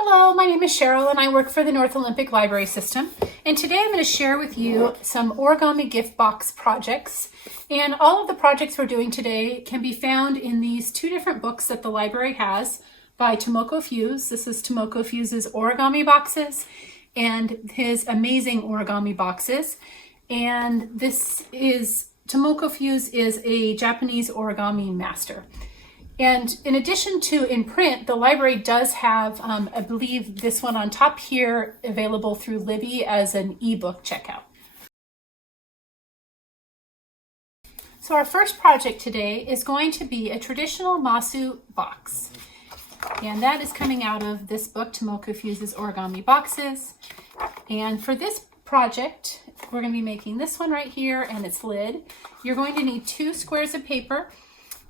Hello, my name is Cheryl and I work for the North Olympic Library System. And today I'm going to share with you some origami gift box projects. And all of the projects we're doing today can be found in these two different books that the library has by Tomoko Fuse. This is Tomoko Fuse's Origami Boxes and his Amazing Origami Boxes. And this is, Tomoko Fuse is a Japanese origami master. And in addition to in print, the library does have, I believe this one on top here, available through Libby as an ebook checkout. So our first project today is going to be a traditional Masu box. And that is coming out of this book, Tomoko Fuse's Origami Boxes. And for this project, we're going to be making this one right here and its lid. You're going to need 2 squares of paper.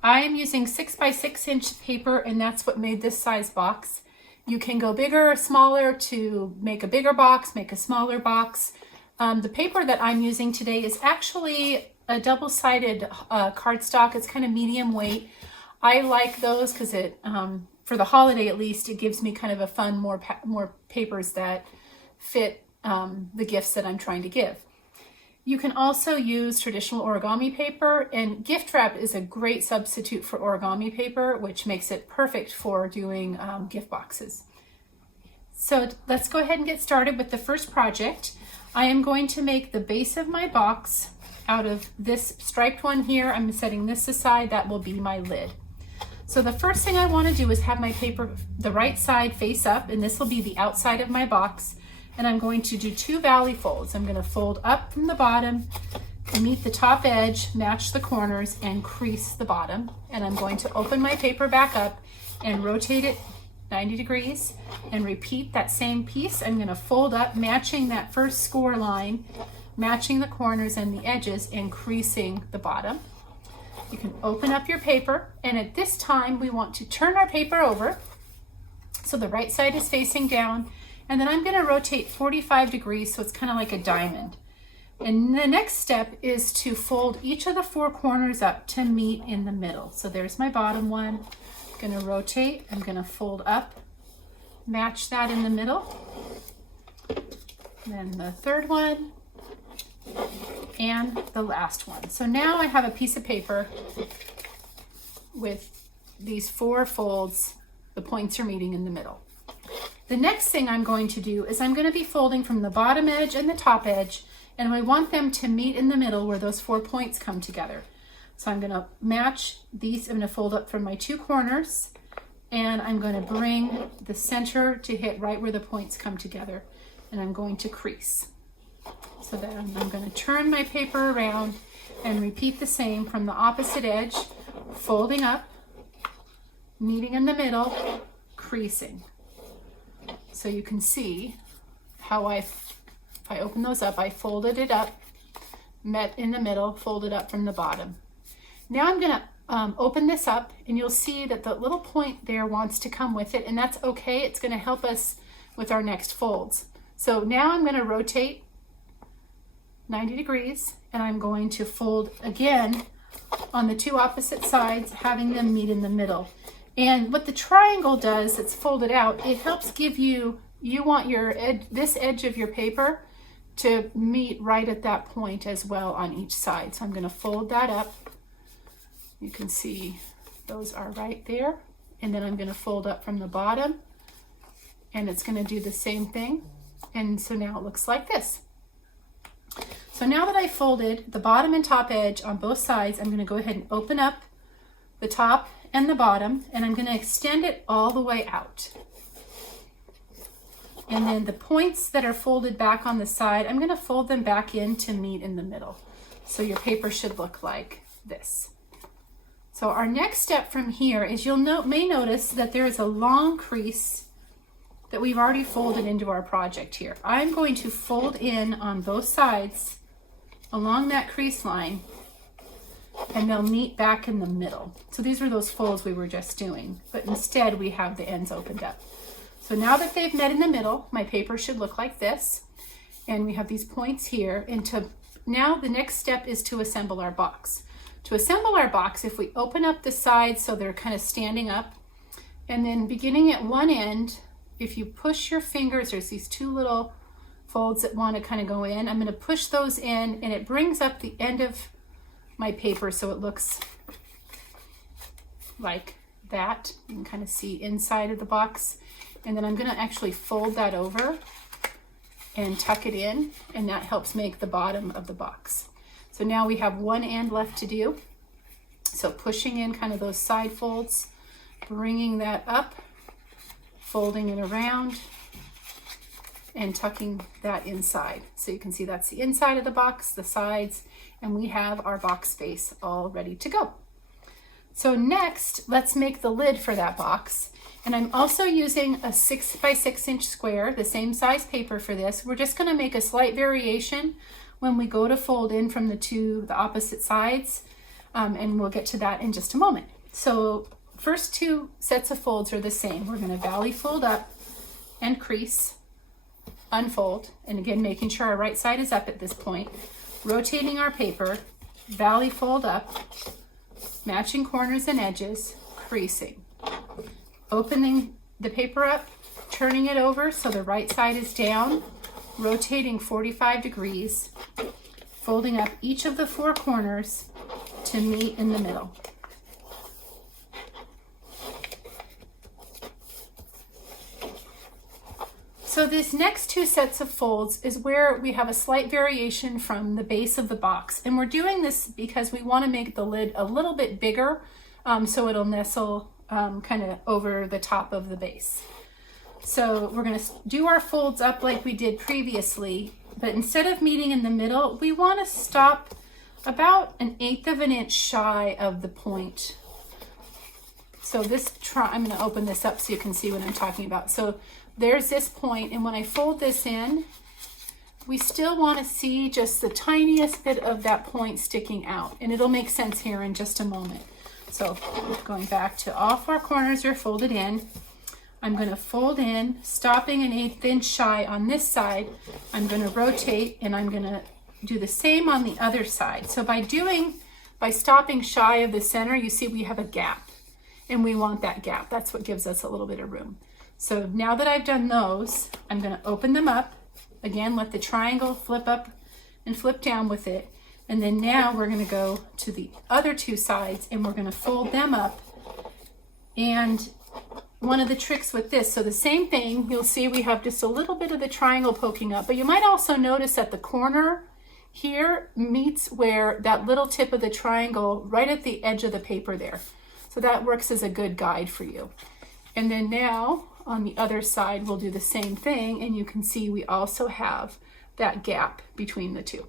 I am using 6 by 6 inch paper, and that's what made this size box. You can go bigger or smaller to make a bigger box, make a smaller box. The paper that I'm using today is actually a double-sided cardstock. It's kind of medium weight. I like those because it, for the holiday at least, it gives me kind of a fun, more papers that fit the gifts that I'm trying to give. You can also use traditional origami paper, and gift wrap is a great substitute for origami paper, which makes it perfect for doing gift boxes. So let's go ahead and get started with the first project. I am going to make the base of my box out of this striped one here. I'm setting this aside. That will be my lid. So the first thing I want to do is have my paper the right side face up, and this will be the outside of my box. And I'm going to do 2 valley folds. I'm going to fold up from the bottom, meet the top edge, match the corners, and crease the bottom. And I'm going to open my paper back up and rotate it 90 degrees and repeat that same piece. I'm going to fold up, matching that first score line, matching the corners and the edges, and creasing the bottom. You can open up your paper, and at this time we want to turn our paper over so the right side is facing down. And then I'm going to rotate 45 degrees so it's kind of like a diamond. And the next step is to fold each of the 4 corners up to meet in the middle. So there's my bottom one. I'm going to rotate. I'm going to fold up, match that in the middle. Then the third one and the last one. So now I have a piece of paper with these 4 folds. The points are meeting in the middle. The next thing I'm going to do is I'm going to be folding from the bottom edge and the top edge, and I want them to meet in the middle where those 4 points come together. So I'm going to match these. I'm going to fold up from my 2 corners, and I'm going to bring the center to hit right where the points come together, and I'm going to crease. So then I'm going to turn my paper around and repeat the same from the opposite edge, folding up, meeting in the middle, creasing. So you can see how if I open those up, I folded it up, met in the middle, folded up from the bottom. Now I'm going to open this up, and you'll see that the little point there wants to come with it, and that's okay. It's going to help us with our next folds. So now I'm going to rotate 90 degrees, and I'm going to fold again on the 2 opposite sides, having them meet in the middle. And what the triangle does, it's folded out, it helps give you want your this edge of your paper to meet right at that point as well on each side. So I'm going to fold that up. You can see those are right there. And then I'm going to fold up from the bottom, and it's going to do the same thing. And so now it looks like this. So now that I folded the bottom and top edge on both sides, I'm going to go ahead and open up the top and the bottom, and I'm going to extend it all the way out. And then the points that are folded back on the side, I'm going to fold them back in to meet in the middle. So your paper should look like this. So our next step from here is may notice that there is a long crease that we've already folded into our project here. I'm going to fold in on both sides along that crease line, and they'll meet back in the middle. So these were those folds we were just doing, but instead we have the ends opened up. So now that they've met in the middle, my paper should look like this, and we have these points here. And now the next step is to assemble our box. To assemble our box, if we open up the sides so they're kind of standing up, and then beginning at one end, if you push your fingers, there's these two little folds that want to kind of go in. I'm going to push those in, and it brings up the end of my paper so it looks like that. You can kind of see inside of the box. And then I'm going to actually fold that over and tuck it in, and that helps make the bottom of the box. So now we have one end left to do. So pushing in kind of those side folds, bringing that up, folding it around, and tucking that inside. So you can see that's the inside of the box, the sides, and we have our box face all ready to go. So next, let's make the lid for that box. And I'm also using a 6 by 6 inch square, the same size paper for this. We're just going to make a slight variation when we go to fold in from the opposite sides, and we'll get to that in just a moment. So first two sets of folds are the same. We're going to valley fold up and crease, unfold, and again making sure our right side is up at this point, rotating our paper, valley fold up, matching corners and edges, creasing, opening the paper up, turning it over so the right side is down, rotating 45 degrees, folding up each of the 4 corners to meet in the middle. So this next 2 sets of folds is where we have a slight variation from the base of the box. And we're doing this because we want to make the lid a little bit bigger, so it'll nestle kind of over the top of the base. So we're going to do our folds up like we did previously, but instead of meeting in the middle, we want to stop about 1/8 of an inch shy of the point. So I'm going to open this up so you can see what I'm talking about. So there's this point, and when I fold this in, we still want to see just the tiniest bit of that point sticking out, and it'll make sense here in just a moment. So going back to all 4 corners are folded in. I'm going to fold in, stopping 1/8 inch shy on this side. I'm going to rotate, and I'm going to do the same on the other side. So by stopping shy of the center, you see we have a gap, and we want that gap. That's what gives us a little bit of room. So now that I've done those, I'm going to open them up. Again, let the triangle flip up and flip down with it. And then now we're going to go to the other 2 sides, and we're going to fold them up. And one of the tricks with this, so the same thing, you'll see we have just a little bit of the triangle poking up, but you might also notice that the corner here meets where that little tip of the triangle right at the edge of the paper there. So that works as a good guide for you. And then now on the other side, we'll do the same thing, and you can see we also have that gap between the 2.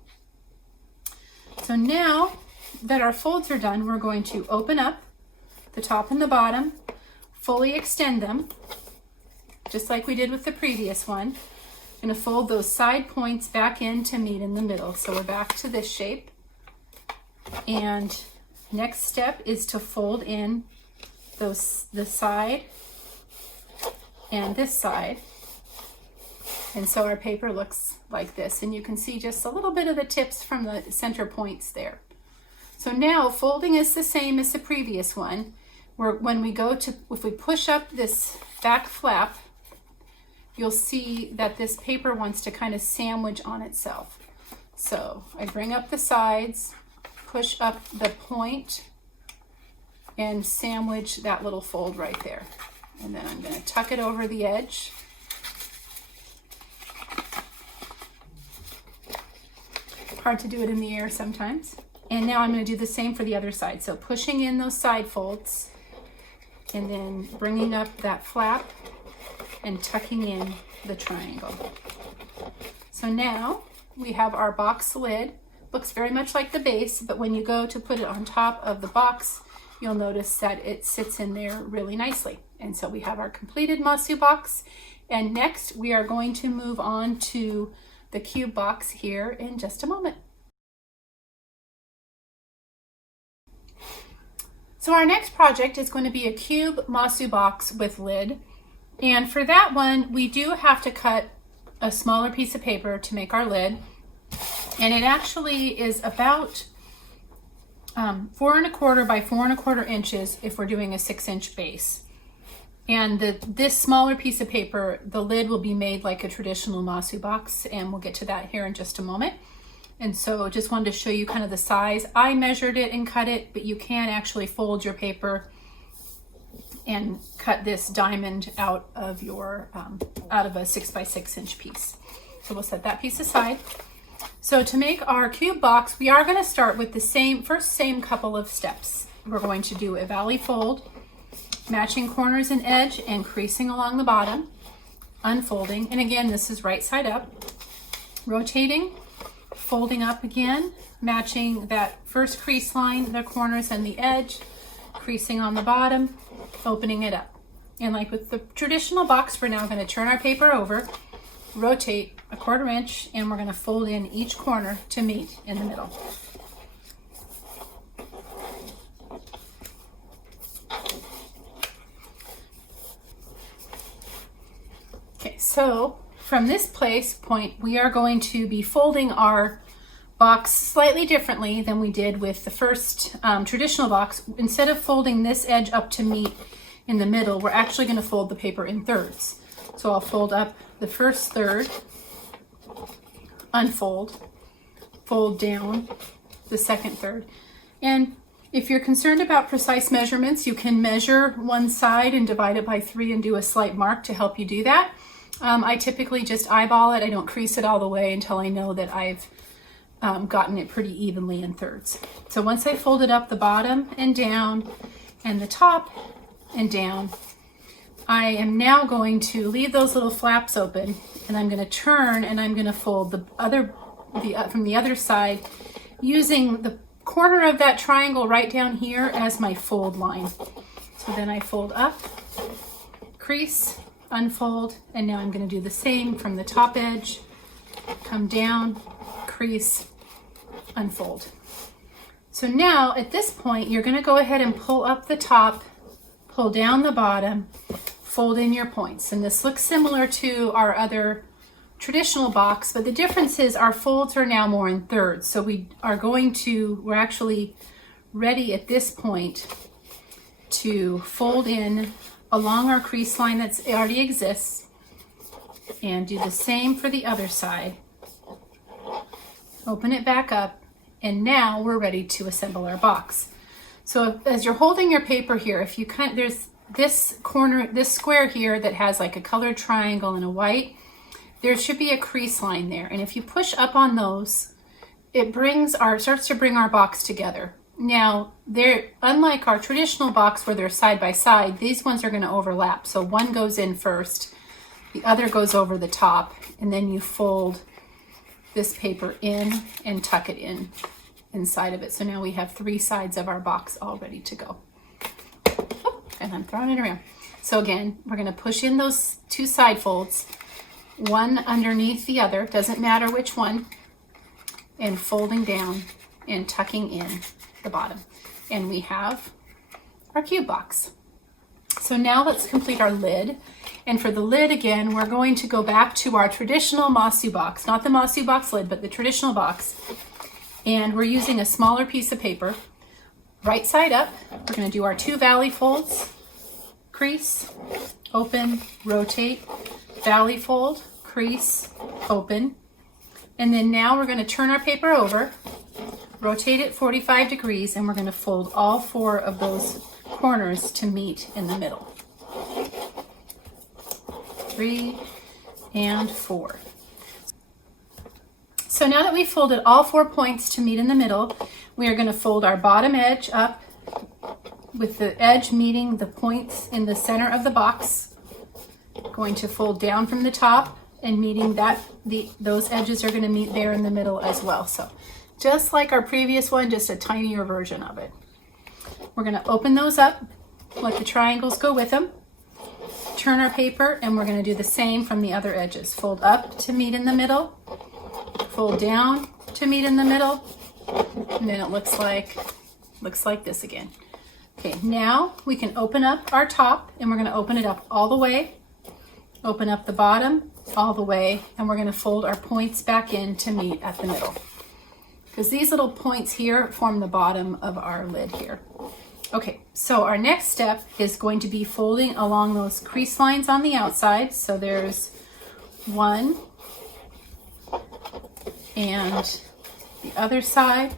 So now that our folds are done, we're going to open up the top and the bottom, fully extend them, just like we did with the previous one. I'm going to fold those side points back in to meet in the middle. So we're back to this shape. And next step is to fold in the side and this side. And so our paper looks like this, and you can see just a little bit of the tips from the center points there. So now folding is the same as the previous one, where when we go to, if we push up this back flap, you'll see that this paper wants to kind of sandwich on itself. So I bring up the sides, push up the point, and sandwich that little fold right there. And then I'm going to tuck it over the edge. Hard to do it in the air sometimes. And now I'm going to do the same for the other side. So pushing in those side folds, and then bringing up that flap and tucking in the triangle. So now we have our box lid. Looks very much like the base, but when you go to put it on top of the box, you'll notice that it sits in there really nicely. And so we have our completed Masu box. And next we are going to move on to the cube box here in just a moment. So our next project is going to be a cube Masu box with lid. And for that one, we do have to cut a smaller piece of paper to make our lid. And it actually is about 4¼ by 4¼ inches if we're doing a 6-inch base. And this smaller piece of paper, the lid will be made like a traditional Masu box, and we'll get to that here in just a moment. And so just wanted to show you kind of the size. I measured it and cut it, but you can actually fold your paper and cut this diamond out of your out of a 6 by 6 inch piece. So we'll set that piece aside. So to make our cube box, we are going to start with the same couple of steps. We're going to do a valley fold, matching corners and edge and creasing along the bottom, unfolding, and again this is right side up, rotating, folding up again, matching that first crease line, the corners and the edge, creasing on the bottom, opening it up. And like with the traditional box, we're now going to turn our paper over, rotate a 1/4 inch, and we're going to fold in each corner to meet in the middle. Okay, so from this point, we are going to be folding our box slightly differently than we did with the first traditional box. Instead of folding this edge up to meet in the middle, we're actually going to fold the paper in thirds. So I'll fold up the first third, unfold, fold down the second third. And if you're concerned about precise measurements, you can measure one side and divide it by 3 and do a slight mark to help you do that. I typically just eyeball it. I don't crease it all the way until I know that I've gotten it pretty evenly in thirds. So once I folded up the bottom and down and the top and down, I am now going to leave those little flaps open, and I'm going to turn and I'm going to fold from the other side using the corner of that triangle right down here as my fold line. So then I fold up, crease, unfold, and now I'm going to do the same from the top edge, come down, crease, unfold. So now at this point, you're going to go ahead and pull up the top, pull down the bottom, fold in your points. And this looks similar to our other traditional box, but the difference is our folds are now more in thirds. So we're actually ready at this point to fold in along our crease line that already exists, and do the same for the other side. Open it back up, and now we're ready to assemble our box. So as you're holding your paper here, if you there's this corner, this square here that has like a colored triangle and a white, there should be a crease line there. And if you push up on those, it starts to bring our box together. Now, unlike our traditional box where they're side by side, these ones are going to overlap. So one goes in first, the other goes over the top, and then you fold this paper in and tuck it inside of it. So now we have 3 sides of our box all ready to go. Oh, and I'm throwing it around. So again, we're going to push in those 2 side folds, one underneath the other, doesn't matter which one, and folding down and tucking in the bottom, and we have our cube box. So now let's complete our lid. And for the lid, again, we're going to go back to our traditional Masu box, not the Masu box lid, but the traditional box. And we're using a smaller piece of paper, right side up. We're going to do our 2 valley folds, crease, open, rotate, valley fold, crease, open. And then now we're going to turn our paper over, rotate it 45 degrees, and we're going to fold all 4 of those corners to meet in the middle. 3 and 4. So now that we've folded all 4 points to meet in the middle, we are going to fold our bottom edge up with the edge meeting the points in the center of the box. Going to fold down from the top and meeting those edges are going to meet there in the middle as well. So just like our previous one, just a tinier version of it. We're going to open those up, let the triangles go with them, turn our paper, and we're going to do the same from the other edges. Fold up to meet in the middle, fold down to meet in the middle, and then it looks like this again. Okay, now we can open up our top, and we're going to open it up all the way, open up the bottom all the way, and we're going to fold our points back in to meet at the middle. Because these little points here form the bottom of our lid here. Okay, so our next step is going to be folding along those crease lines on the outside. So there's one, and the other side.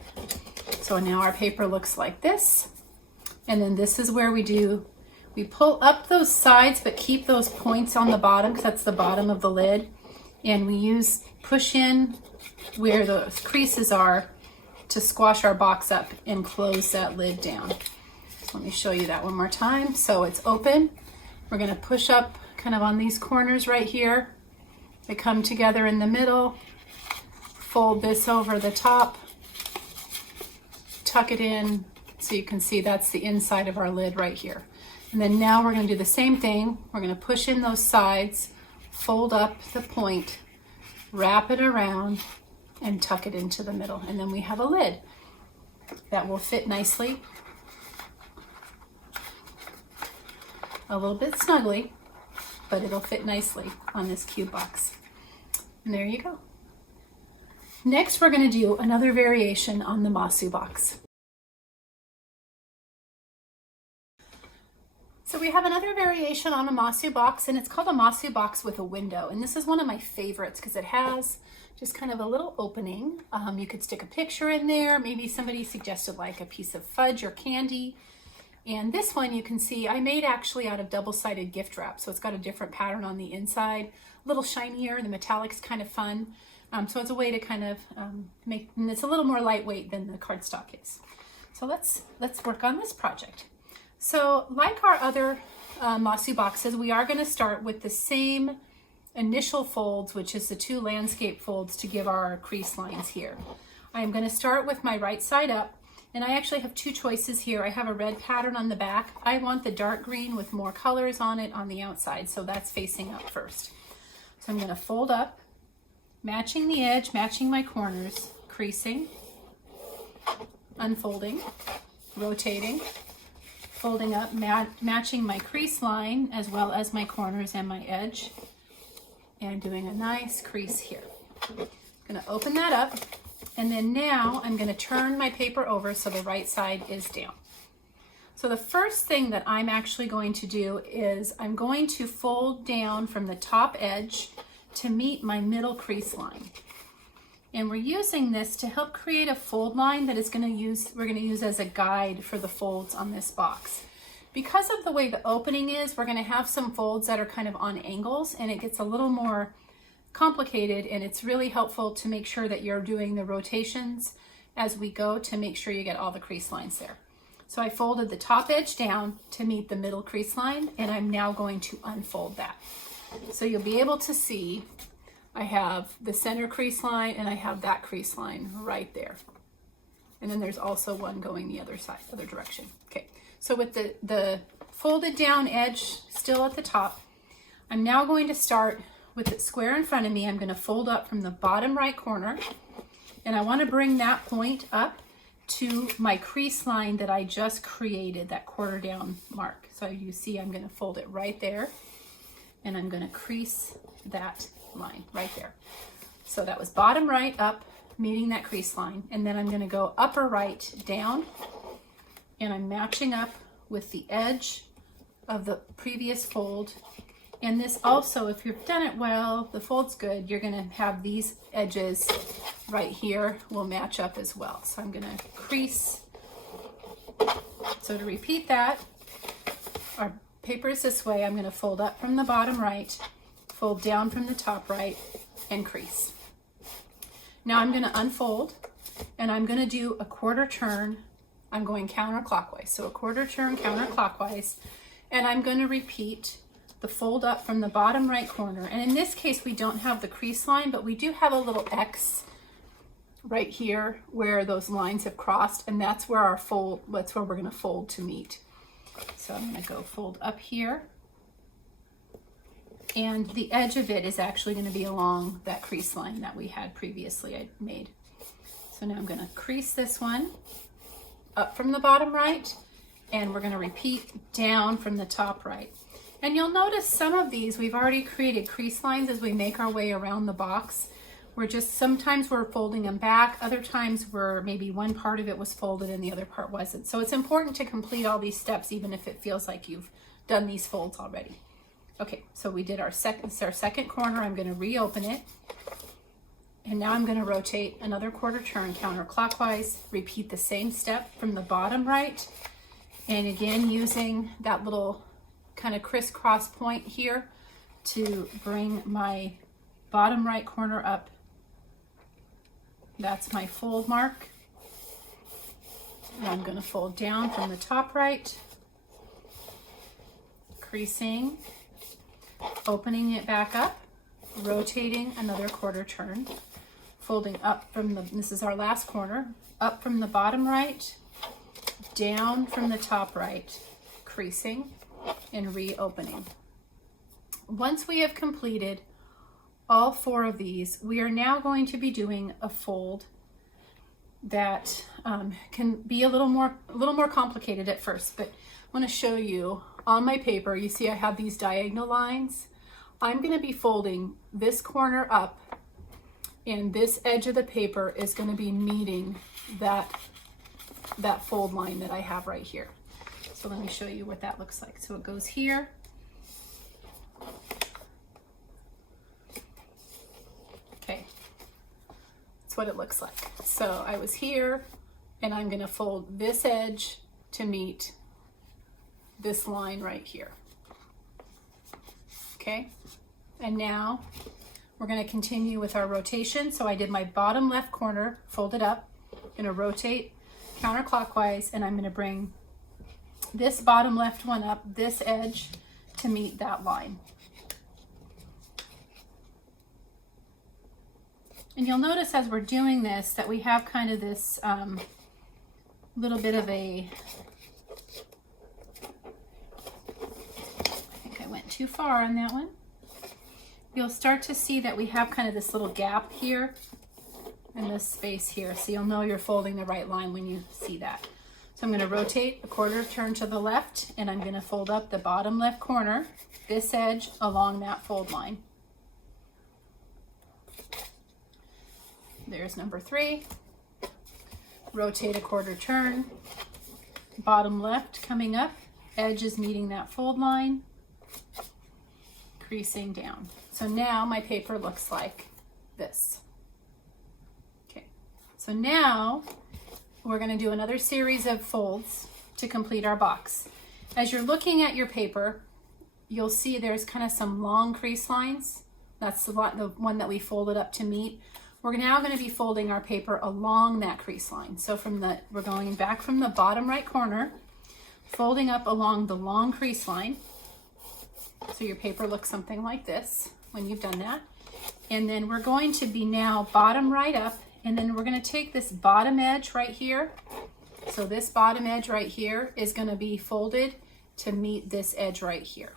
So now our paper looks like this. And then this is where we pull up those sides, but keep those points on the bottom, because that's the bottom of the lid. And we push in where those creases are to squash our box up and close that lid down. So let me show you that one more time. So it's open. We're gonna push up kind of on these corners right here. They come together in the middle. Fold this over the top. Tuck it in so you can see that's the inside of our lid right here. And then now we're gonna do the same thing. We're gonna push in those sides, fold up the point, wrap it around, and tuck it into the middle. And then we have a lid that will fit nicely. A little bit snugly, but it'll fit nicely on this cube box. And there you go. Next, we're going to do another variation on the Masu box. So we have another variation on a Masu box, and it's called a Masu box with a window. And this is one of my favorites because it has just kind of a little opening. You could stick a picture in there. Maybe somebody suggested like a piece of fudge or candy. And this one you can see I made actually out of double-sided gift wrap. So it's got a different pattern on the inside, a little shinier, the metallic's kind of fun. So it's a way to kind of and it's a little more lightweight than the cardstock is. So let's work on this project. So like our other Masu boxes, we are going to start with the same initial folds, which is the 2 landscape folds to give our crease lines here. I'm going to start with my right side up, and I actually have 2 choices here. I have a red pattern on the back. I want the dark green with more colors on it on the outside, so that's facing up first. So I'm going to fold up, matching the edge, matching my corners, creasing, unfolding, rotating, folding up, matching my crease line as well as my corners and my edge, and doing a nice crease here. I'm going to open that up, and then now I'm going to turn my paper over so the right side is down. So the first thing that I'm actually going to do is I'm going to fold down from the top edge to meet my middle crease line. And we're using this to help create a fold line that we're going to use as a guide for the folds on this box. Because of the way the opening is, we're going to have some folds that are kind of on angles, and it gets a little more complicated, and it's really helpful to make sure that you're doing the rotations as we go to make sure you get all the crease lines there. So I folded the top edge down to meet the middle crease line, and I'm now going to unfold that. So you'll be able to see I have the center crease line and I have that crease line right there. And then there's also one going the other side, other direction. Okay, so with the folded down edge still at the top, I'm now going to start with it square in front of me. I'm going to fold up from the bottom right corner, and I want to bring that point up to my crease line that I just created, that quarter down mark. So you see I'm going to fold it right there, and I'm going to crease that line right there. So that was bottom right up, meeting that crease line, and then I'm going to go upper right down, and I'm matching up with the edge of the previous fold. And this also, if you've done it well, the fold's good, you're going to have these edges right here will match up as well. So I'm going to crease. So to repeat that, our paper is this way. I'm going to fold up from the bottom right, fold down from the top right, and crease. Now I'm going to unfold, and I'm going to do a quarter turn. I'm going counterclockwise, so a quarter turn counterclockwise, and I'm going to repeat the fold up from the bottom right corner. And in this case, we don't have the crease line, but we do have a little X right here where those lines have crossed, and that's where that's where we're going to fold to meet. So I'm going to go fold up here, and the edge of it is actually going to be along that crease line that we had previously I made. So now I'm going to crease this one up from the bottom right, and we're going to repeat down from the top right. And you'll notice some of these we've already created crease lines as we make our way around the box. We're just, sometimes we're folding them back, other times where maybe one part of it was folded and the other part wasn't. So it's important to complete all these steps even if it feels like you've done these folds already. Okay, so we did our second corner. I'm going to reopen it. And now I'm going to rotate another quarter turn counterclockwise, repeat the same step from the bottom right, and again using that little kind of crisscross point here to bring my bottom right corner up. That's my fold mark. And I'm going to fold down from the top right, creasing, opening it back up, rotating another quarter turn, folding up from the, this is our last corner, up from the bottom right, down from the top right, creasing and reopening. Once we have completed all 4 of these, we are now going to be doing a fold that can be a little more complicated at first, but I want to show you on my paper. You see I have these diagonal lines. I'm going to be folding this corner up, and this edge of the paper is going to be meeting that fold line that I have right here. So let me show you what that looks like. So it goes here. Okay, that's what it looks like. So I was here, and I'm going to fold this edge to meet this line right here. Okay, and now we're going to continue with our rotation. So I did my bottom left corner, fold it up, I'm going to rotate counterclockwise, and I'm going to bring this bottom left one up, this edge, to meet that line. And you'll notice as we're doing this that we have kind of this little bit of a, I think I went too far on that one. You'll start to see that we have kind of this little gap here and this space here. So you'll know you're folding the right line when you see that. So I'm going to rotate a quarter turn to the left, and I'm going to fold up the bottom left corner, this edge, along that fold line. There's number 3. Rotate a quarter turn, bottom left coming up, edge is meeting that fold line, creasing down. So now my paper looks like this. Okay, so now we're going to do another series of folds to complete our box. As you're looking at your paper, you'll see there's kind of some long crease lines. That's the one that we folded up to meet. We're now going to be folding our paper along that crease line. So we're going back from the bottom right corner, folding up along the long crease line. So your paper looks something like this when you've done that. And then we're going to be now bottom right up, and then we're going to take this bottom edge right here. So this bottom edge right here is going to be folded to meet this edge right here.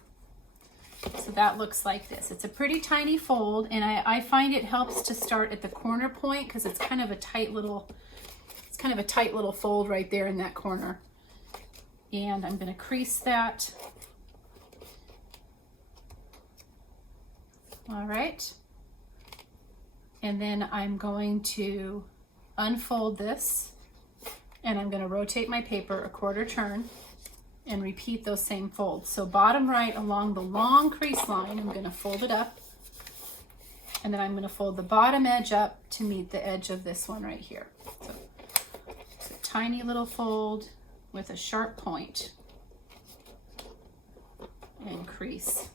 So that looks like this. It's a pretty tiny fold, and I find it helps to start at the corner point because it's kind of a tight little fold right there in that corner. And I'm going to crease that. All right. And then I'm going to unfold this, and I'm going to rotate my paper a quarter turn and repeat those same folds. So bottom right along the long crease line, I'm going to fold it up, and then I'm going to fold the bottom edge up to meet the edge of this one right here. So it's a tiny little fold with a sharp point and crease.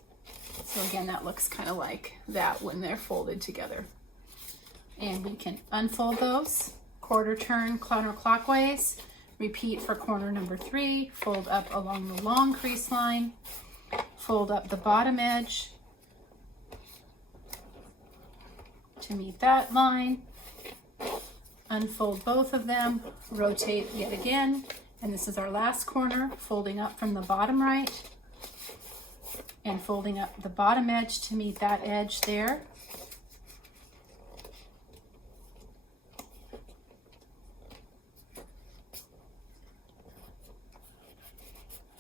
So again, that looks kind of like that when they're folded together. And we can unfold those, quarter turn counterclockwise, repeat for corner number 3, fold up along the long crease line, fold up the bottom edge to meet that line, unfold both of them, rotate yet again, and this is our last corner, folding up from the bottom right and folding up the bottom edge to meet that edge there.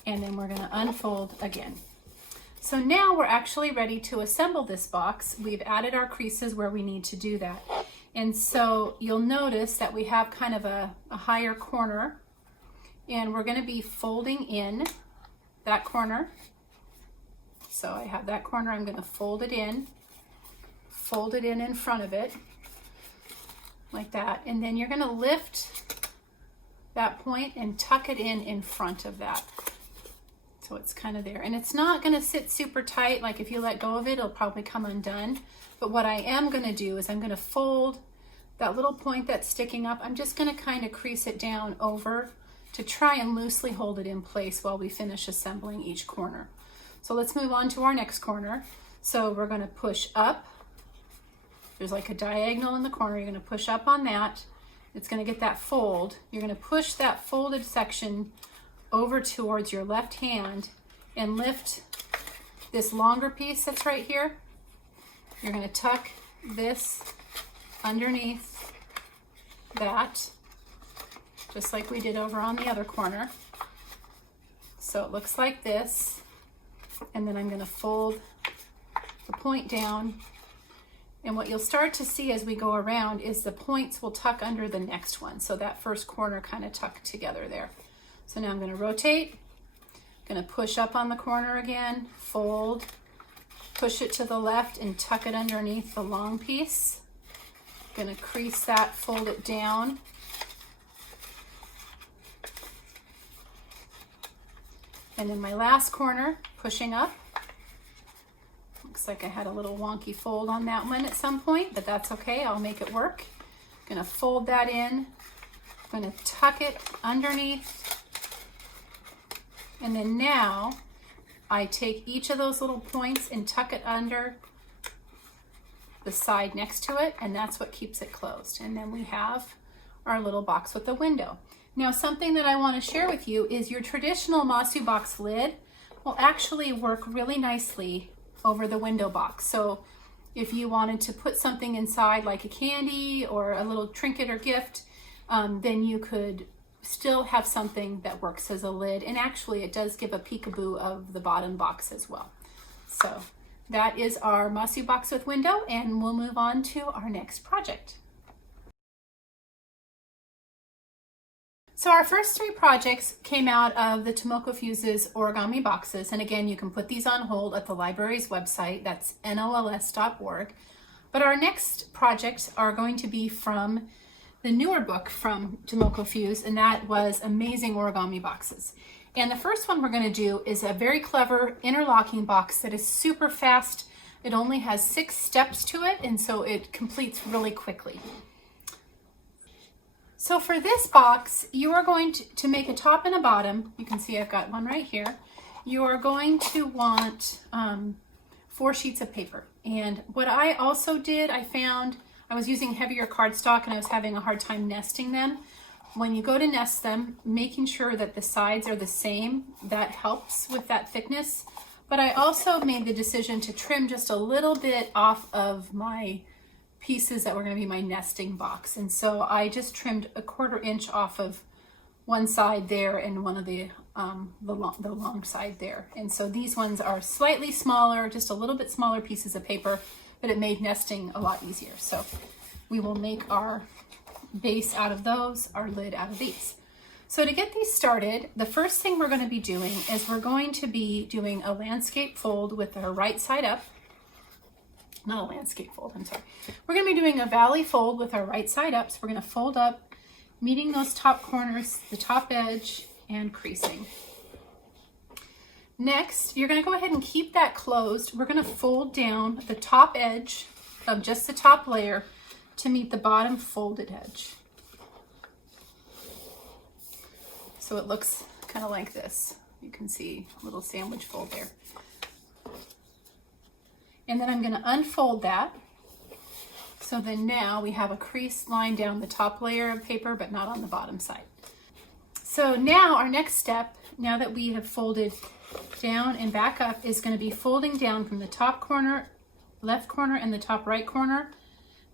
And then we're going to unfold again. So now we're actually ready to assemble this box. We've added our creases where we need to do that. And so you'll notice that we have kind of a higher corner, and we're going to be folding in that corner. So I have that corner, I'm going to fold it in front of it like that. And then you're going to lift that point and tuck it in front of that. So it's kind of there. And it's not going to sit super tight. Like if you let go of it, it'll probably come undone. But what I am going to do is I'm going to fold that little point that's sticking up. I'm just going to kind of crease it down over to try and loosely hold it in place while we finish assembling each corner. So let's move on to our next corner. So we're going to push up. There's like a diagonal in the corner. You're going to push up on that. It's going to get that fold. You're going to push that folded section over towards your left hand and lift this longer piece that's right here. You're going to tuck this underneath that, just like we did over on the other corner. So it looks like this. And then I'm going to fold the point down. And what you'll start to see as we go around is the points will tuck under the next one. So that first corner kind of tucked together there. So now I'm going to rotate, going to push up on the corner again, fold, push it to the left and tuck it underneath the long piece. Going to crease that, fold it down. And then my last corner, pushing up. Looks like I had a little wonky fold on that one at some point, but that's okay, I'll make it work. Gonna fold that in, gonna tuck it underneath, and then now I take each of those little points and tuck it under the side next to it, and that's what keeps it closed. And then we have our little box with a window. Now something that I want to share with you is your traditional Masu Box lid will actually work really nicely over the window box. So if you wanted to put something inside like a candy or a little trinket or gift, then you could still have something that works as a lid. And actually it does give a peekaboo of the bottom box as well. So that is our Masu Box with window, and we'll move on to our next project. So our first three projects came out of the Tomoko Fuse's Origami Boxes. And again, you can put these on hold at the library's website. That's NOLS.org. But our next projects are going to be from the newer book from Tomoko Fuse, and that was Amazing Origami Boxes. And the first one we're going to do is a very clever interlocking box that is super fast. It only has 6 steps to it, and so it completes really quickly. So for this box, you are going to make a top and a bottom. You can see I've got one right here. You are going to want 4 sheets of paper. And what I also did, I found I was using heavier cardstock and I was having a hard time nesting them. When you go to nest them, making sure that the sides are the same, that helps with that thickness. But I also made the decision to trim just a little bit off of my pieces that were going to be my nesting box, and so I just trimmed a 1/4 inch off of one side there and one of the long side there. And so these ones are slightly smaller, just a little bit smaller pieces of paper, but it made nesting a lot easier. So we will make our base out of those, our lid out of these. So to get these started, the first thing we're going to be doing is we're going to be doing a landscape fold with our right side up. Not a landscape fold, I'm sorry. We're going to be doing a valley fold with our right side up. So we're going to fold up, meeting those top corners, the top edge, and creasing. Next, you're going to go ahead and keep that closed. We're going to fold down the top edge of just the top layer to meet the bottom folded edge. So it looks kind of like this. You can see a little sandwich fold there. And then I'm going to unfold that. So then now we have a crease line down the top layer of paper, but not on the bottom side. So now our next step, now that we have folded down and back up, is going to be folding down from the top corner, left corner, and the top right corner,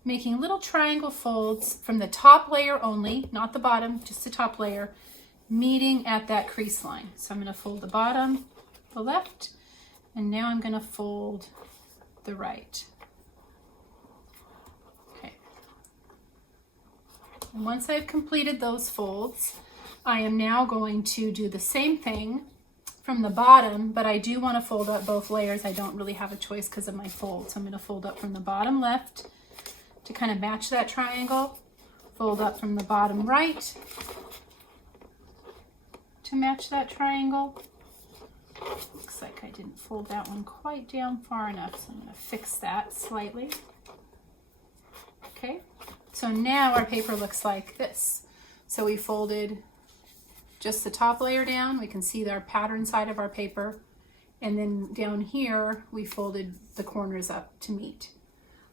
making little triangle folds from the top layer only, not the bottom, just the top layer, meeting at that crease line. So I'm going to fold the bottom, the left, And now I'm going to fold the right. Okay. And once I've completed those folds, I am now going to do the same thing from the bottom, but I do want to fold up both layers. I don't really have a choice because of my fold. So I'm going to fold up from the bottom left to kind of match that triangle. Fold up from the bottom right to match that triangle. Looks like I didn't fold that one quite down far enough, so I'm going to fix that slightly. Okay, so now our paper looks like this. So we folded just the top layer down. We can see our pattern side of our paper. And then down here, we folded the corners up to meet.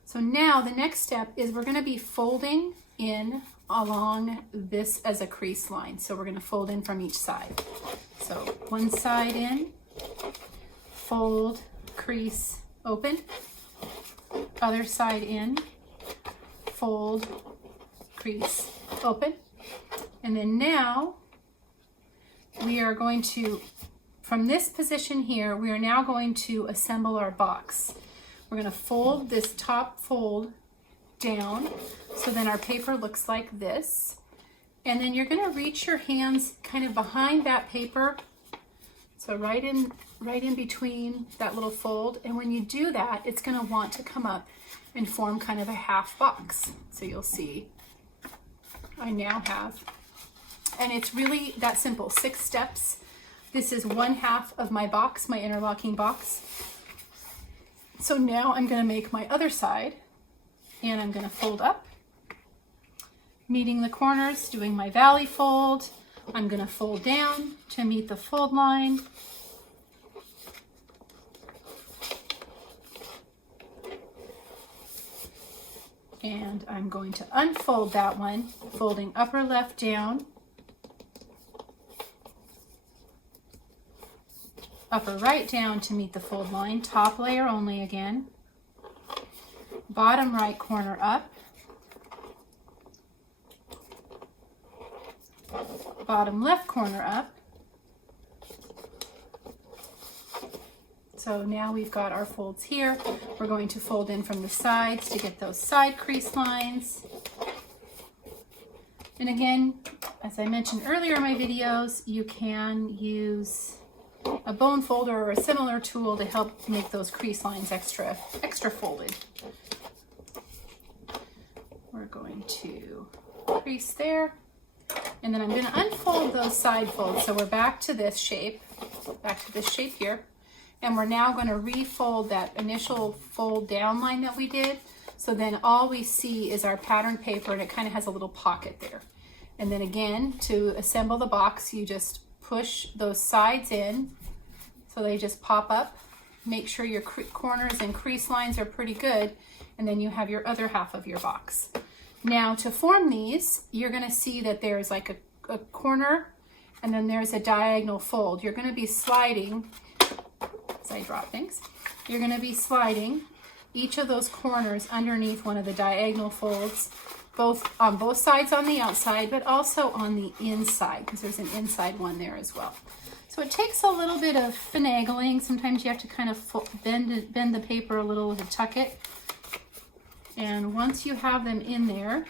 So now the next step is we're going to be folding in along this as a crease line. So we're going to fold in from each side. So one side in, fold, crease, open. Other side in, fold, crease, open. And then now we are going to, from this position here, we are now going to assemble our box. We're going to fold this top fold down, so then our paper looks like this. And then you're going to reach your hands kind of behind that paper, so right in between that little fold. And when you do that, it's going to want to come up and form kind of a half box. So you'll see I now have, and it's really that simple, 6 steps. This is 1/2 of my box, my interlocking box. So now I'm going to make my other side, and I'm going to fold up, meeting the corners, doing my valley fold. I'm going to fold down to meet the fold line. And I'm going to unfold that one, folding upper left down, upper right down to meet the fold line, top layer only again, bottom right corner up, bottom left corner up. So now we've got our folds here. We're going to fold in from the sides to get those side crease lines. And again, as I mentioned earlier in my videos, you can use a bone folder or a similar tool to help make those crease lines extra folded. We're going to crease there, and then I'm going to unfold those side folds. So we're back to this shape here, and we're now going to refold that initial fold down line that we did. So then all we see is our pattern paper, and it kind of has a little pocket there. And then again, to assemble the box, you just push those sides in so they just pop up. Make sure your corners and crease lines are pretty good, and then you have your other half of your box. Now to form these, you're going to see that there's like a corner, and then there's a diagonal fold. You're going to be sliding, as I drop things, you're going to be sliding each of those corners underneath one of the diagonal folds, on both sides on the outside, but also on the inside, because there's an inside one there as well. So it takes a little bit of finagling. Sometimes you have to kind of bend the paper a little to tuck it. And once you have them in there,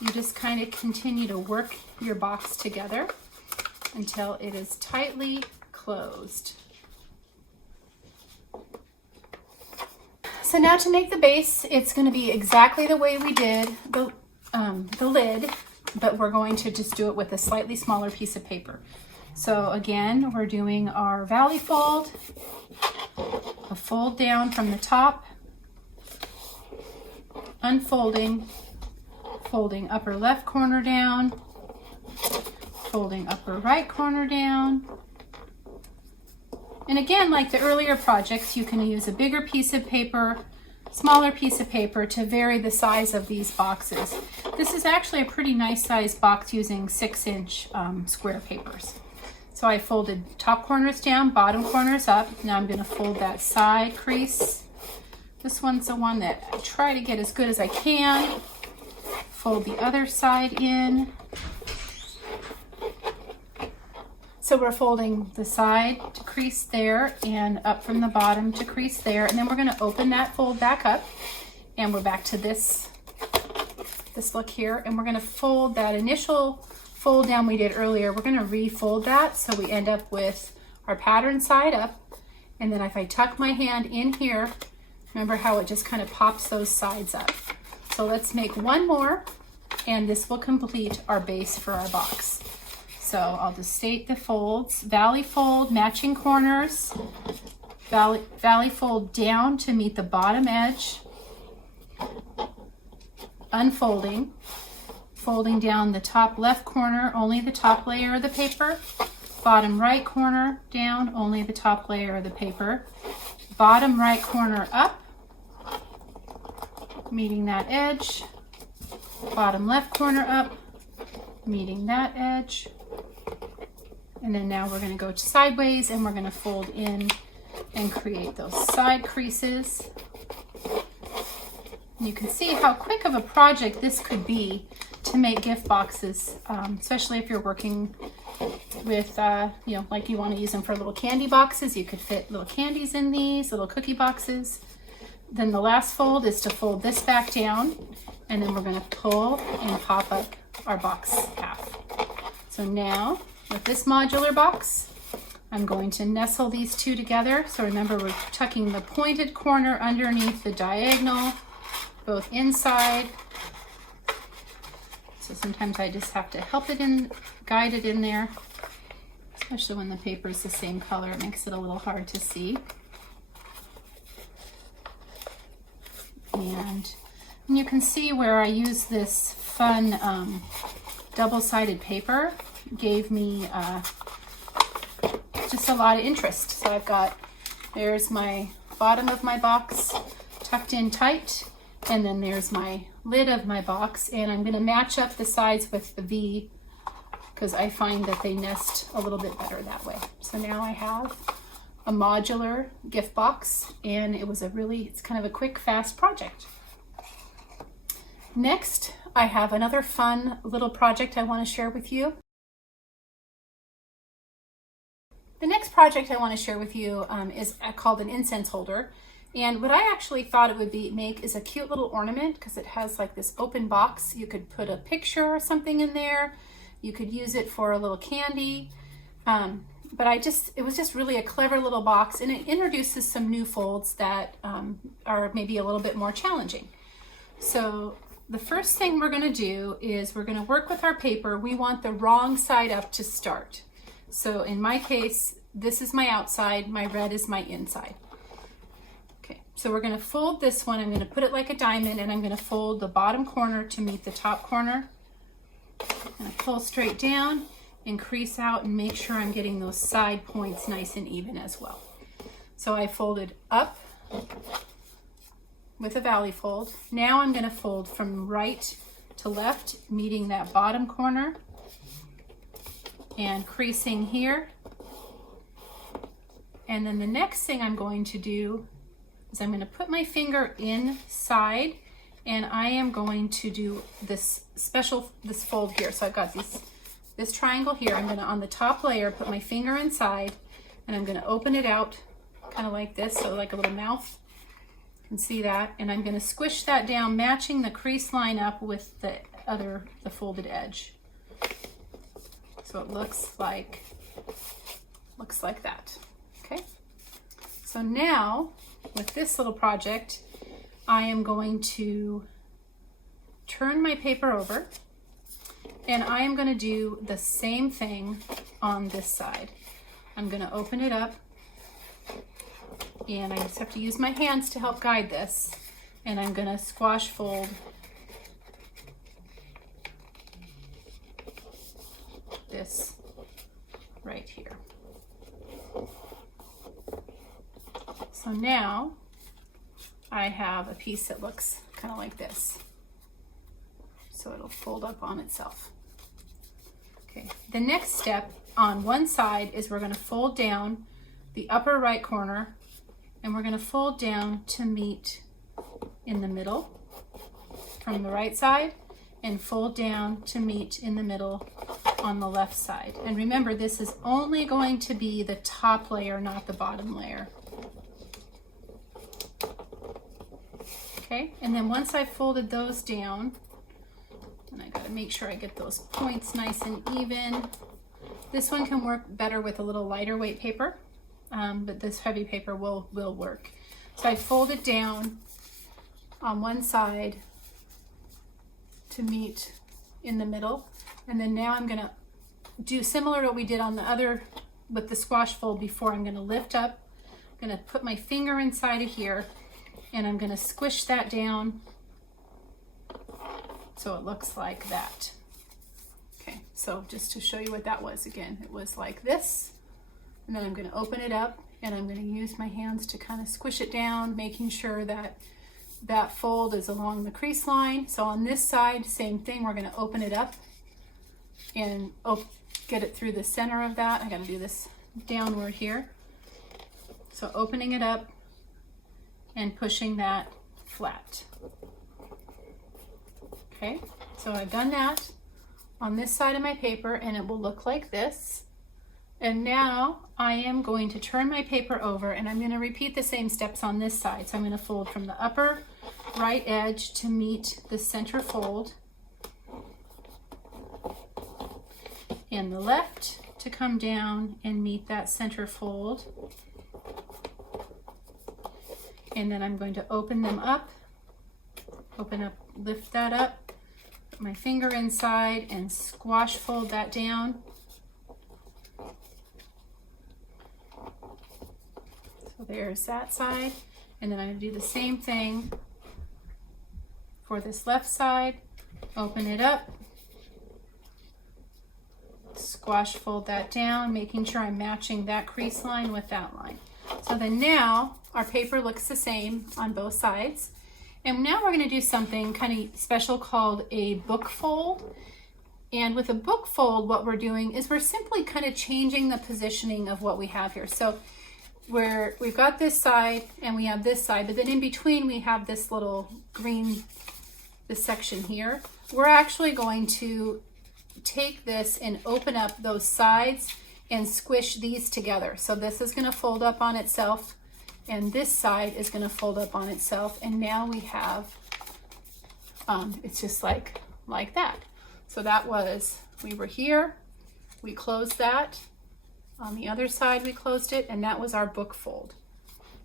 you just kind of continue to work your box together until it is tightly closed. So now to make the base, it's going to be exactly the way we did the lid, but we're going to just do it with a slightly smaller piece of paper. So again, we're doing our valley fold, a fold down from the top, unfolding, folding upper left corner down, folding upper right corner down. And again, like the earlier projects, you can use a bigger piece of paper, smaller piece of paper to vary the size of these boxes. This is actually a pretty nice sized box using 6-inch square papers. So I folded top corners down, bottom corners up. Now I'm going to fold that side crease. This one's the one that I try to get as good as I can. Fold the other side in. So we're folding the side to crease there and up from the bottom to crease there, and then we're going to open that fold back up, and we're back to this look here, and we're going to fold that initial fold down we did earlier. We're going to refold that so we end up with our pattern side up, and then if I tuck my hand in here, remember how it just kind of pops those sides up. So let's make one more, and this will complete our base for our box. So I'll just state the folds: valley fold, matching corners, valley fold down to meet the bottom edge, unfolding, folding down the top left corner, only the top layer of the paper, bottom right corner down, only the top layer of the paper, bottom right corner up, meeting that edge, bottom left corner up, meeting that edge, and then now we're going to go sideways and we're going to fold in and create those side creases. You can see how quick of a project this could be to make gift boxes, especially if you're working with, like you want to use them for little candy boxes. You could fit little candies in these, little cookie boxes. Then the last fold is to fold this back down, and then we're going to pull and pop up our box half. So now with this modular box, I'm going to nestle these two together. So remember, we're tucking the pointed corner underneath the diagonal, both inside. So sometimes I just have to help it in, guide it in there, especially when the paper is the same color. It makes it a little hard to see. And you can see where I use this fun double-sided paper. It gave me just a lot of interest. So I've got, there's my bottom of my box tucked in tight, and then there's my lid of my box, and I'm going to match up the sides with the V because I find that they nest a little bit better that way. So now I have a modular gift box, and it's kind of a quick, fast project. Next, I have another fun little project I want to share with you. The next project I want to share with you is called an incense holder. And what I actually thought it would make is a cute little ornament because it has like this open box. You could put a picture or something in there. You could use it for a little candy. But it was just really a clever little box, and it introduces some new folds that are maybe a little bit more challenging. So the first thing we're going to do is we're going to work with our paper. We want the wrong side up to start. So in my case, this is my outside, my red is my inside. Okay, so we're going to fold this one. I'm going to put it like a diamond, and I'm going to fold the bottom corner to meet the top corner. And pull straight down and crease out and make sure I'm getting those side points nice and even as well. So I folded up with a valley fold. Now I'm going to fold from right to left, meeting that bottom corner and creasing here. And then the next thing I'm going to do is I'm going to put my finger inside, and I am going to do this fold here. So I've got this triangle here. I'm going to, on the top layer, put my finger inside, and I'm going to open it out kind of like this, so like a little mouth. You can see that. And I'm going to squish that down, matching the crease line up with the folded edge. So it looks like that. Okay. So now with this little project, I am going to turn my paper over, and I am going to do the same thing on this side. I'm going to open it up, and I just have to use my hands to help guide this, and I'm going to squash fold this right here. So now I have a piece that looks kind of like this. So it'll fold up on itself. Okay, the next step on one side is we're going to fold down the upper right corner, and we're going to fold down to meet in the middle from the right side, and fold down to meet in the middle on the left side. And remember, this is only going to be the top layer, not the bottom layer. Okay, and then once I've folded those down, and I gotta make sure I get those points nice and even. This one can work better with a little lighter weight paper, but this heavy paper will work. So I fold it down on one side to meet in the middle. And then now I'm gonna do similar to what we did on the other with the squash fold before. I'm gonna lift up, I'm gonna put my finger inside of here, and I'm gonna squish that down so it looks like that. Okay, so just to show you what that was again, it was like this, and then I'm gonna open it up, and I'm gonna use my hands to kind of squish it down, making sure that that fold is along the crease line. So on this side, same thing, we're gonna open it up and get it through the center of that. I gotta do this downward here. So opening it up and pushing that flat. Okay, so I've done that on this side of my paper, and it will look like this. And now I am going to turn my paper over, and I'm going to repeat the same steps on this side. So I'm going to fold from the upper right edge to meet the center fold, and the left to come down and meet that center fold. And then I'm going to open them up, lift that up, put my finger inside and squash fold that down. So there's that side. And then I'm going to do the same thing for this left side. Open it up, squash fold that down, making sure I'm matching that crease line with that line. So then now our paper looks the same on both sides. And now we're going to do something kind of special called a book fold. And with a book fold, what we're doing is we're simply kind of changing the positioning of what we have here. So we've got this side and we have this side, but then in between we have this little green, this section here. We're actually going to take this and open up those sides and squish these together. So this is going to fold up on itself, and this side is going to fold up on itself, and now we have it's just like that. So that was, we were here, we closed that, on the other side we closed it, and that was our book fold.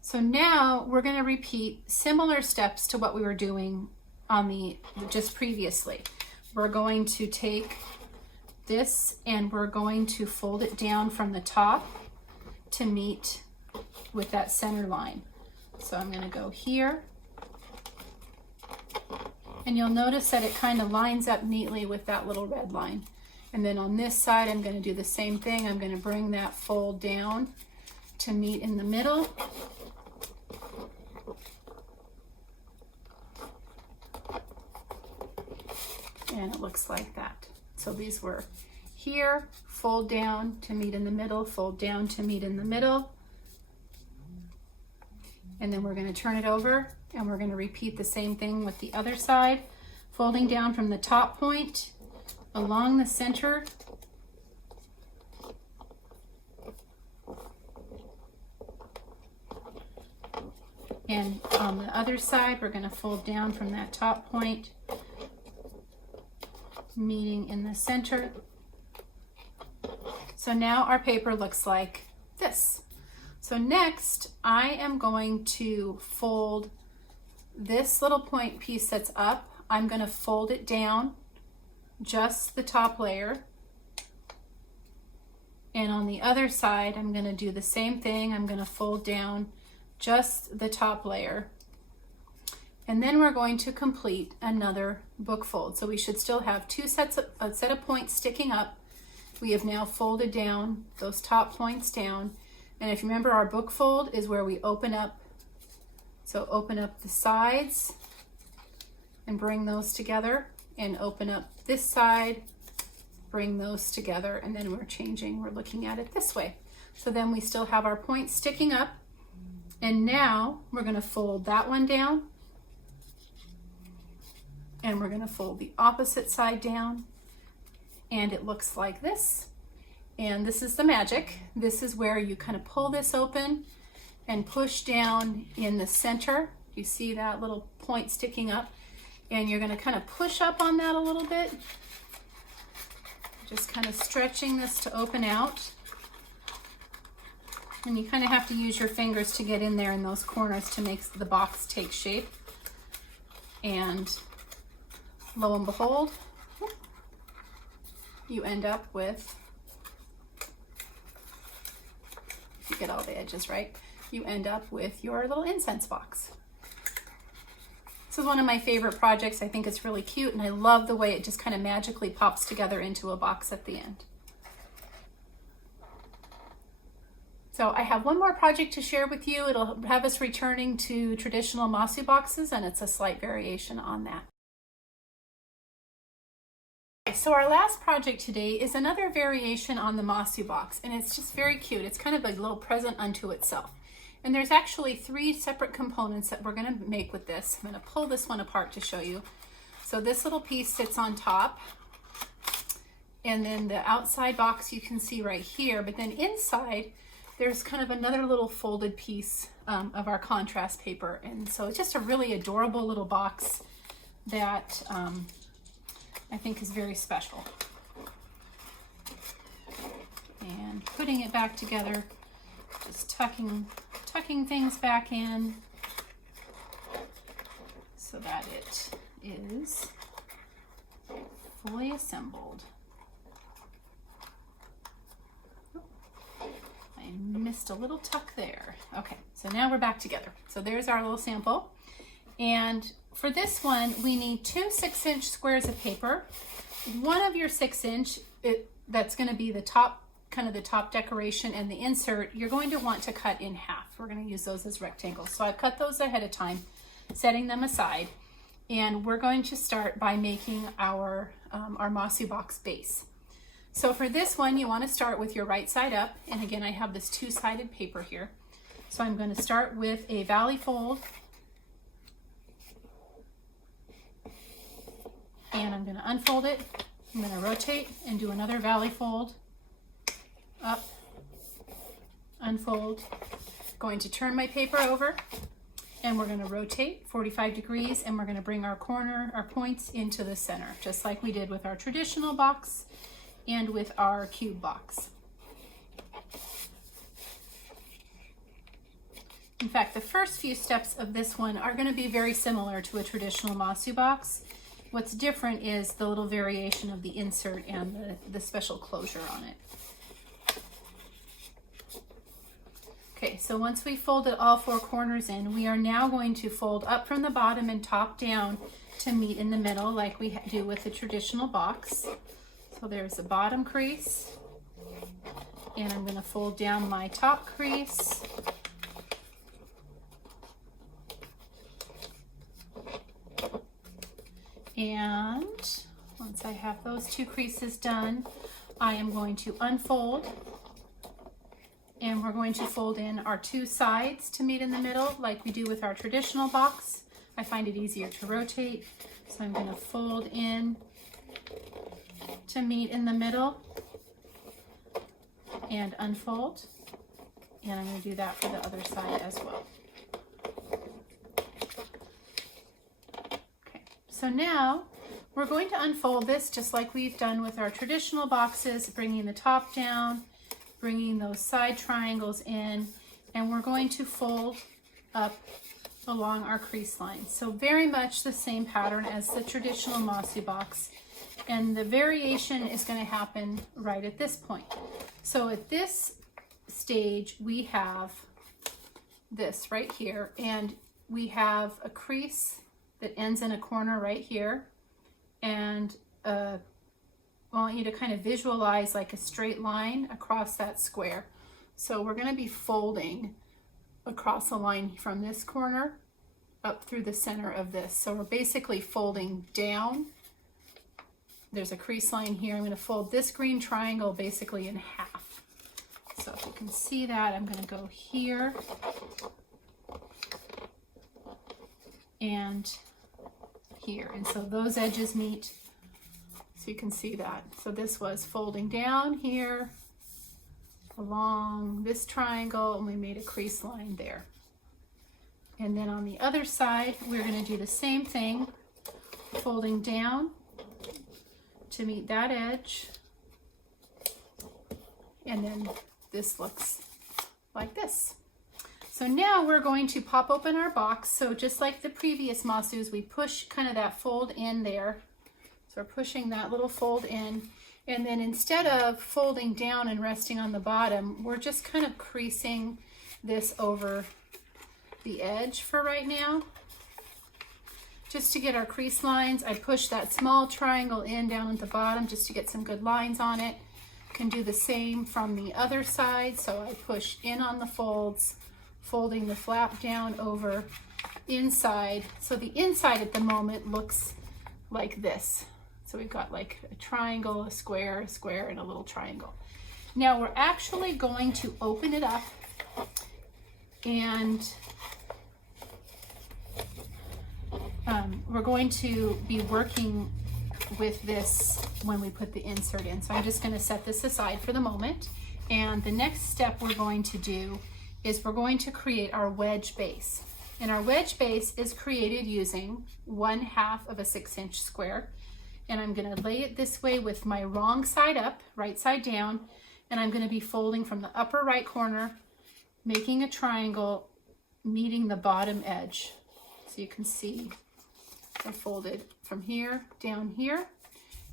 So now we're going to repeat similar steps to what we were doing on the just previously. We're going to take this and we're going to fold it down from the top to meet with that center line. So I'm going to go here, and you'll notice that it kind of lines up neatly with that little red line. And then on this side I'm going to do the same thing. I'm going to bring that fold down to meet in the middle. And it looks like that. So these were here, fold down to meet in the middle, fold down to meet in the middle. And then we're going to turn it over and we're going to repeat the same thing with the other side, folding down from the top point along the center. And on the other side, we're going to fold down from that top point, meeting in the center. So now our paper looks like this. So next, I am going to fold this little point piece that's up. I'm going to fold it down, just the top layer. And on the other side, I'm going to do the same thing. I'm going to fold down just the top layer. And then we're going to complete another book fold. So we should still have a set of points sticking up. We have now folded down those top points down. And if you remember, our book fold is where we open up. So open up the sides and bring those together, and open up this side, bring those together, and then we're looking at it this way. So then we still have our points sticking up, and now we're going to fold that one down, and we're going to fold the opposite side down, and it looks like this. And this is the magic. This is where you kind of pull this open and push down in the center. You see that little point sticking up, and you're going to kind of push up on that a little bit, just kind of stretching this to open out. And you kind of have to use your fingers to get in there in those corners to make the box take shape. And lo and behold, you end up with, if you get all the edges right, you end up with your little incense box. This is one of my favorite projects. I think it's really cute, and I love the way it just kind of magically pops together into a box at the end. So I have one more project to share with you. It'll have us returning to traditional Masu boxes, and it's a slight variation on that. So our last project today is another variation on the Masu box, and it's just very cute. It's kind of a little present unto itself. And there's actually 3 separate components that we're going to make with this. I'm going to pull this one apart to show you. So this little piece sits on top, and then the outside box you can see right here, but then inside there's kind of another little folded piece of our contrast paper. And so it's just a really adorable little box that I think is very special. And putting it back together, just tucking things back in so that it is fully assembled. I missed a little tuck there. Okay, so now we're back together. So there's our little sample. And for this one, we need 2 6-inch squares of paper. One of your 6-inch, that's going to be the top, kind of the top decoration, and the insert, you're going to want to cut in half. We're going to use those as rectangles. So I've cut those ahead of time, setting them aside. And we're going to start by making our Masu box base. So for this one, you want to start with your right side up. And again, I have this 2-sided paper here. So I'm going to start with a valley fold. And I'm going to unfold it. I'm going to rotate and do another valley fold. Up, unfold. Going to turn my paper over, and we're going to rotate 45 degrees, and we're going to bring our points into the center, just like we did with our traditional box and with our cube box. In fact, the first few steps of this one are going to be very similar to a traditional Masu box. What's different is the little variation of the insert and the special closure on it. Okay, so once we folded all 4 corners in, we are now going to fold up from the bottom and top down to meet in the middle like we do with the traditional box. So there's the bottom crease, and I'm going to fold down my top crease. And once I have those 2 creases done, I am going to unfold, and we're going to fold in our 2 sides to meet in the middle like we do with our traditional box. I find it easier to rotate, so I'm going to fold in to meet in the middle and unfold, and I'm going to do that for the other side as well. Okay, so now we're going to unfold this just like we've done with our traditional boxes, bringing the top down, bringing those side triangles in, and we're going to fold up along our crease line. So very much the same pattern as the traditional Masu box, and the variation is going to happen right at this point. So at this stage, we have this right here, and we have a crease that ends in a corner right here, and I want you to kind of visualize like a straight line across that square. So we're going to be folding across a line from this corner up through the center of this. So we're basically folding down. There's a crease line here. I'm going to fold this green triangle basically in half. So if you can see that, I'm going to go here and here. And so those edges meet. So you can see that. So this was folding down here along this triangle, and we made a crease line there. And then on the other side, we're going to do the same thing, folding down to meet that edge. And then this looks like this. So now we're going to pop open our box. So just like the previous Masus, we push kind of that fold in there. So we're pushing that little fold in. And then instead of folding down and resting on the bottom, we're just kind of creasing this over the edge for right now. Just to get our crease lines, I push that small triangle in down at the bottom just to get some good lines on it. Can do the same from the other side. So I push in on the folds, folding the flap down over inside. So the inside at the moment looks like this. So we've got like a triangle, a square, and a little triangle. Now we're actually going to open it up, and we're going to be working with this when we put the insert in. So I'm just going to set this aside for the moment. And the next step we're going to do is we're going to create our wedge base. And our wedge base is created using 1/2 of a 6-inch square. And I'm going to lay it this way with my wrong side up, right side down, and I'm going to be folding from the upper right corner, making a triangle, meeting the bottom edge. So you can see I folded from here down here,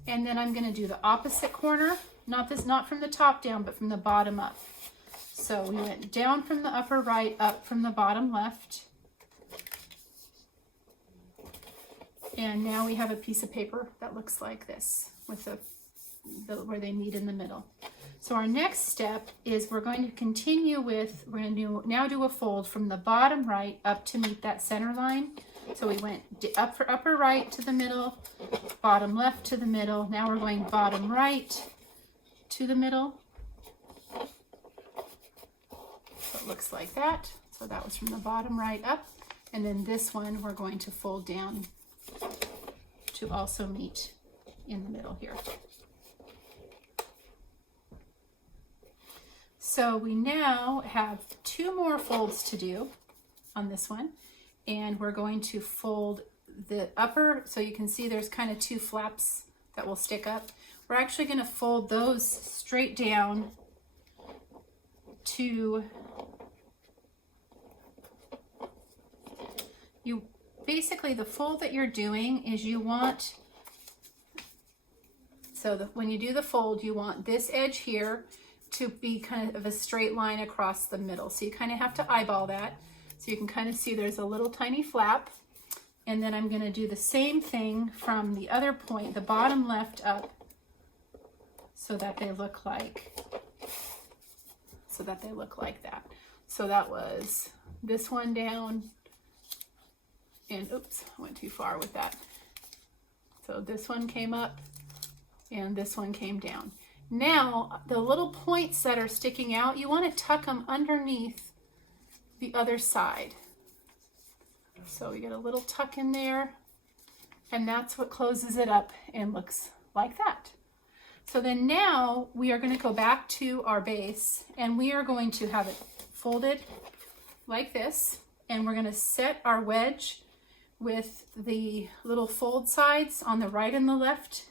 and then I'm going to do the opposite corner, not from the top down, but from the bottom up. So we went down from the upper right, up from the bottom left. And now we have a piece of paper that looks like this with where they meet in the middle. So our next step is we're going to continue with, we're going to now do a fold from the bottom right up to meet that center line. So we went up for upper right to the middle, bottom left to the middle. Now we're going bottom right to the middle. So it looks like that. So that was from the bottom right up. And then this one we're going to fold down to also meet in the middle here. So we now have 2 more folds to do on this one, and we're going to fold the upper, so you can see there's kind of 2 flaps that will stick up. We're actually going to fold those straight down to you. Basically, the fold that you're doing is you want, when you do the fold, you want this edge here to be kind of a straight line across the middle. So you kind of have to eyeball that. So you can kind of see there's a little tiny flap. And then I'm going to do the same thing from the other point, the bottom left up, so that they look like that. So that was this one down. And oops, I went too far with that. So this one came up and this one came down. Now, the little points that are sticking out, you want to tuck them underneath the other side. So you get a little tuck in there, and that's what closes it up and looks like that. So then now we are going to go back to our base, and we are going to have it folded like this, and we're going to set our wedge with the little fold sides on the right and the left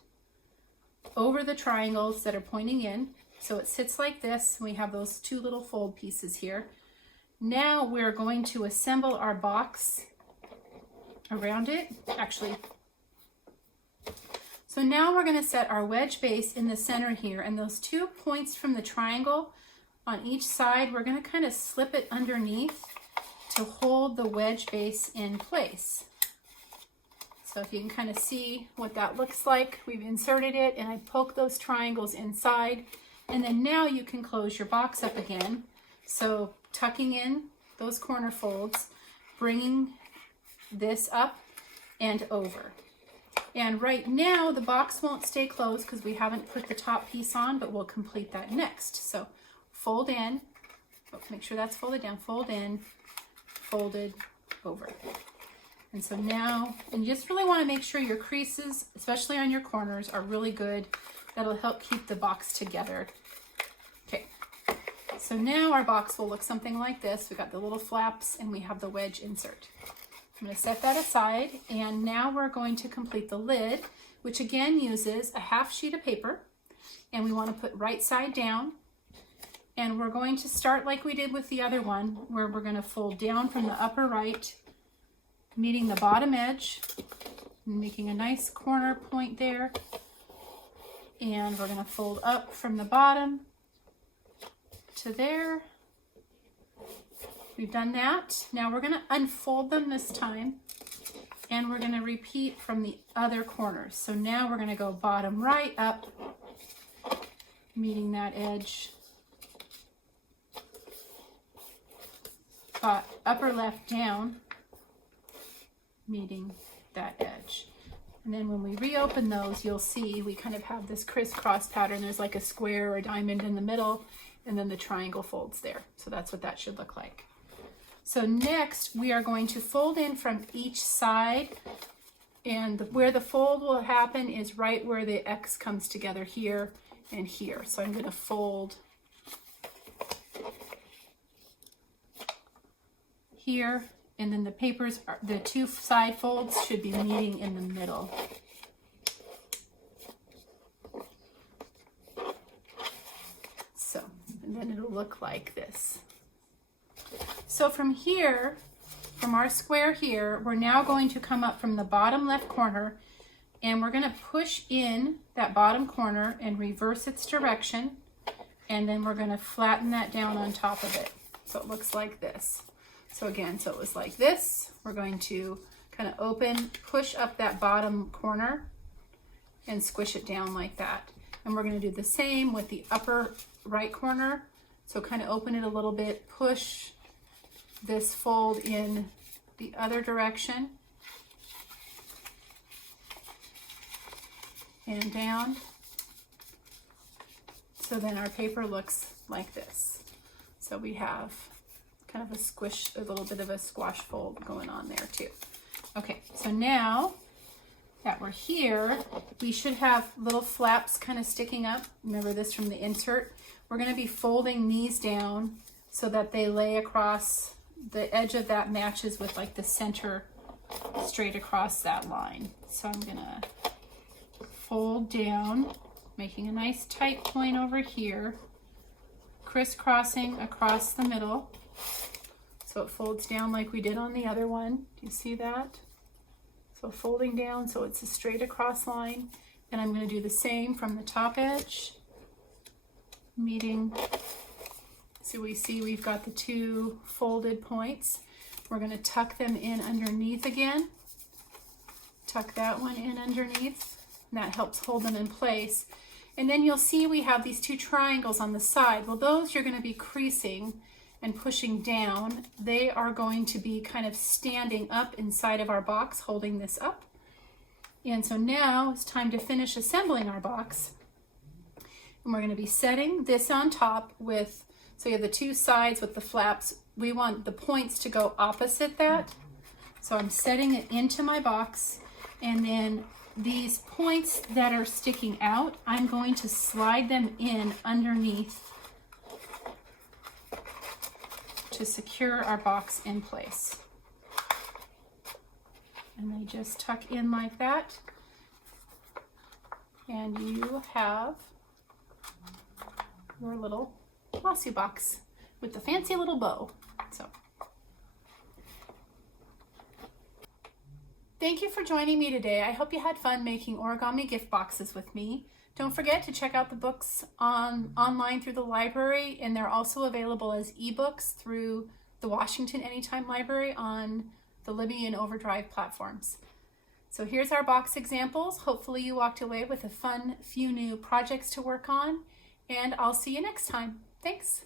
over the triangles that are pointing in. So it sits like this. We have those 2 little fold pieces here. Now we're going to assemble our box around it. So now we're going to set our wedge base in the center here, and those 2 points from the triangle on each side, we're going to kind of slip it underneath to hold the wedge base in place. So if you can kind of see what that looks like, we've inserted it, and I poke those triangles inside, and then now you can close your box up again. So tucking in those corner folds, bringing this up and over. And right now the box won't stay closed because we haven't put the top piece on, but we'll complete that next. So fold in, make sure that's folded down, fold in, folded over. And so now, and you just really want to make sure your creases, especially on your corners, are really good. That'll help keep the box together. Okay, so now our box will look something like this. We got the little flaps and we have the wedge insert. I'm going to set that aside, and now we're going to complete the lid, which again uses a half sheet of paper, and we want to put right side down. And we're going to start like we did with the other one, where we're going to fold down from the upper right, meeting the bottom edge, and making a nice corner point there. And we're going to fold up from the bottom to there. We've done that. Now we're going to unfold them this time, and we're going to repeat from the other corners. So now we're going to go bottom right up, meeting that edge. Upper left down, meeting that edge. And then when we reopen those, you'll see we kind of have this crisscross pattern. There's like a square or a diamond in the middle, and then the triangle folds there. So that's what that should look like. So next we are going to fold in from each side, and where the fold will happen is right where the X comes together here and here. So I'm going to fold here, and then the two side folds should be meeting in the middle. So, and then it'll look like this. So from here, from our square here, we're now going to come up from the bottom left corner, and we're going to push in that bottom corner and reverse its direction, and then we're going to flatten that down on top of it. So it looks like this. So again, so it was like this. We're going to kind of push up that bottom corner and squish it down like that. And we're going to do the same with the upper right corner. So kind of open it a little bit, push this fold in the other direction and down. So then our paper looks like this. So we have kind of a little bit of a squash fold going on there too. Okay, so now that we're here, we should have little flaps kind of sticking up. Remember this from the insert. We're going to be folding these down so that they lay across the edge of that, matches with like the center straight across that line. So I'm going to fold down, making a nice tight point over here, crisscrossing across the middle. So it folds down like we did on the other one. Do you see that? So folding down so it's a straight across line. And I'm going to do the same from the top edge, meeting. So we see we've got the two folded points. We're going to tuck them in underneath again. Tuck that one in underneath, and that helps hold them in place. And then you'll see we have these two triangles on the side. Well, those you're going to be creasing and pushing down. They are going to be kind of standing up inside of our box, holding this up. And so now it's time to finish assembling our box. And we're going to be setting this on top with, so you have the two sides with the flaps. We want the points to go opposite that. So I'm setting it into my box, and then these points that are sticking out, I'm going to slide them in underneath to secure our box in place. And they just tuck in like that. And you have your little Masu box with the fancy little bow. So, thank you for joining me today. I hope you had fun making origami gift boxes with me. Don't forget to check out the books online through the library, and they're also available as ebooks through the Washington Anytime Library on the Libby and Overdrive platforms. So here's our box examples. Hopefully you walked away with a fun few new projects to work on, and I'll see you next time. Thanks.